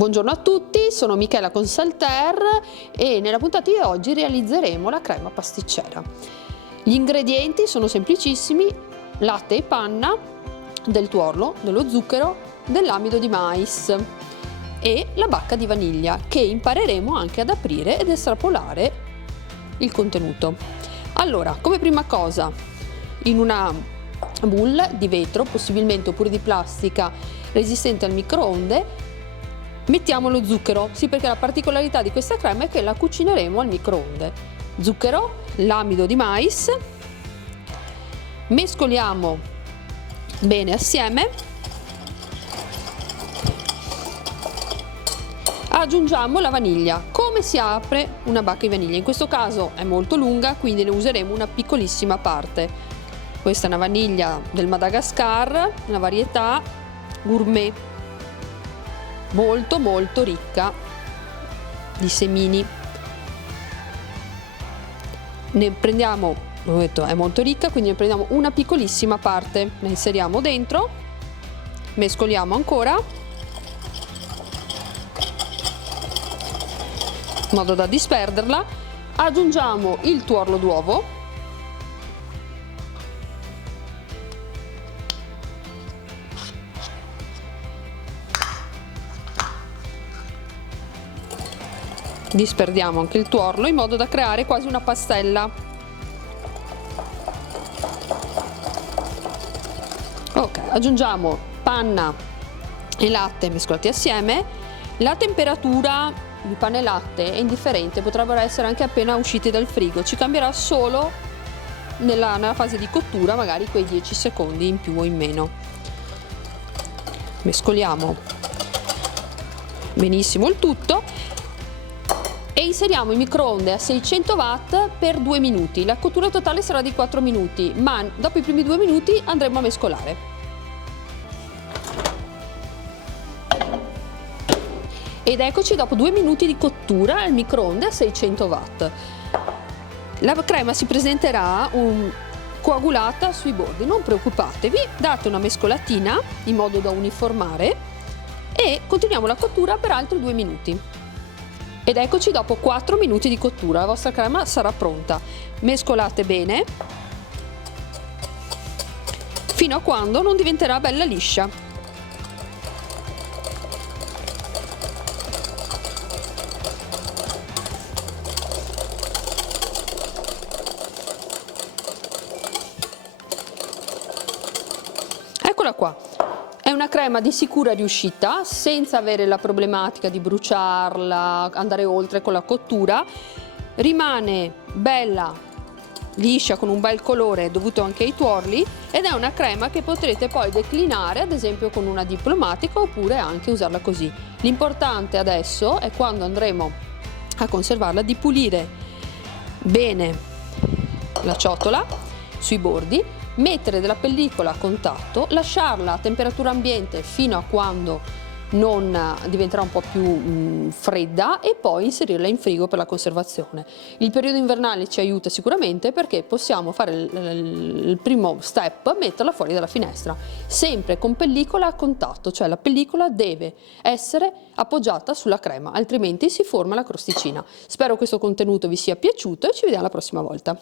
Buongiorno a tutti, sono Michela Consalter e nella puntata di oggi realizzeremo la crema pasticcera. Gli ingredienti sono semplicissimi: latte e panna, del tuorlo, dello zucchero, dell'amido di mais e la bacca di vaniglia, che impareremo anche ad aprire ed estrapolare il contenuto. Allora, come prima cosa, in una bowl di vetro, possibilmente oppure di plastica resistente al microonde, mettiamo lo zucchero, sì, perché la particolarità di questa crema è che la cucineremo al microonde. Zucchero, l'amido di mais, mescoliamo bene assieme, aggiungiamo la vaniglia. Come si apre una bacca di vaniglia? In questo caso è molto lunga, quindi ne useremo una piccolissima parte. Questa è una vaniglia del Madagascar, una varietà gourmet, molto ricca di semini. Ne prendiamo, ho detto, è molto ricca, quindi ne prendiamo una piccolissima parte, la inseriamo dentro, mescoliamo ancora in modo da disperderla, aggiungiamo il tuorlo d'uovo, disperdiamo anche il tuorlo in modo da creare quasi una pastella. Ok, aggiungiamo panna e latte mescolati assieme. La temperatura di panna e latte è indifferente, potrebbero essere anche appena usciti dal frigo, ci cambierà solo nella fase di cottura, magari quei 10 secondi in più o in meno. Mescoliamo benissimo il tutto e inseriamo in microonde a 600 watt per 2 minuti. La cottura totale sarà di 4 minuti, ma dopo i primi 2 minuti andremo a mescolare. Ed eccoci dopo 2 minuti di cottura al microonde a 600 watt. La crema si presenterà coagulata sui bordi, non preoccupatevi, date una mescolatina in modo da uniformare e continuiamo la cottura per altri 2 minuti. Ed eccoci dopo 4 minuti di cottura, la vostra crema sarà pronta. Mescolate bene fino a quando non diventerà bella liscia. Eccola qua. È una crema di sicura riuscita, senza avere la problematica di bruciarla, andare oltre con la cottura. Rimane bella, liscia, con un bel colore dovuto anche ai tuorli, ed è una crema che potrete poi declinare, ad esempio con una diplomatica, oppure anche usarla così. L'importante adesso è, quando andremo a conservarla, di pulire bene la ciotola sui bordi, mettere della pellicola a contatto, lasciarla a temperatura ambiente fino a quando non diventerà un po' più fredda, e poi inserirla in frigo per la conservazione. Il periodo invernale ci aiuta sicuramente, perché possiamo fare il primo step, metterla fuori dalla finestra, sempre con pellicola a contatto, cioè la pellicola deve essere appoggiata sulla crema, altrimenti si forma la crosticina. Spero questo contenuto vi sia piaciuto e ci vediamo la prossima volta.